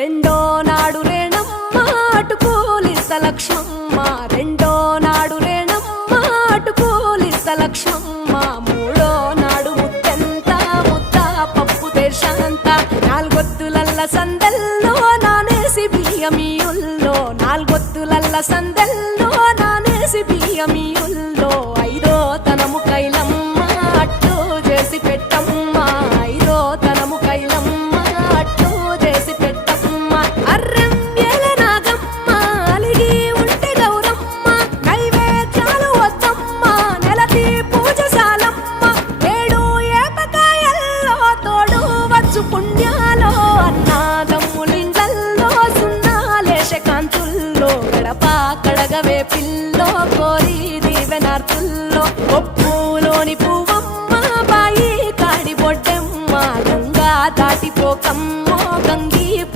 రెండో నాడు రేణమ్మ అటు పూలిస్త లక్ష్మమ్మ, రెండో నాడు రేణమ్మ అటు పూలిస్త లక్ష్మమ్మ, మూడో నాడు ముత్తెంత ముద్ద పప్పు దేశంత, నాలుగొత్తులల్ల సందెల్లో నానేసి బియ్యమియుల్లో, నాలుగొత్తులల్ల సందెల్లో నానేసి బియ్యమియుల్లో, ఐదో తనము కైలమ్మ అట్టు చేసి పెట్టమ్మ, ఐదో తనము కైలమ్మ అట్టు చేసి పెట్టమ్మ, అర్రెం ఏల నాగమ్మ అలిగి ఉంటే గౌరమ్మ, నైవేద్యాలు వద్దమ్మ నెలకి పూజశాలమ్మ, ఏడు ఏపకాయల్లో తోడు వచ్చు పుణ్యాలో, అన్నాదమ్ములిండ్లల్లో సున్నాలేశ కాంతుల్లో, గడప కడగవే పిల్లో కోరి దీవెనార్తుల్లో, ఒప్పులోని పువ్వమ్మ బాయి కాడి బొడ్డెమ్మ, గంగా దాటిపోకమ్మ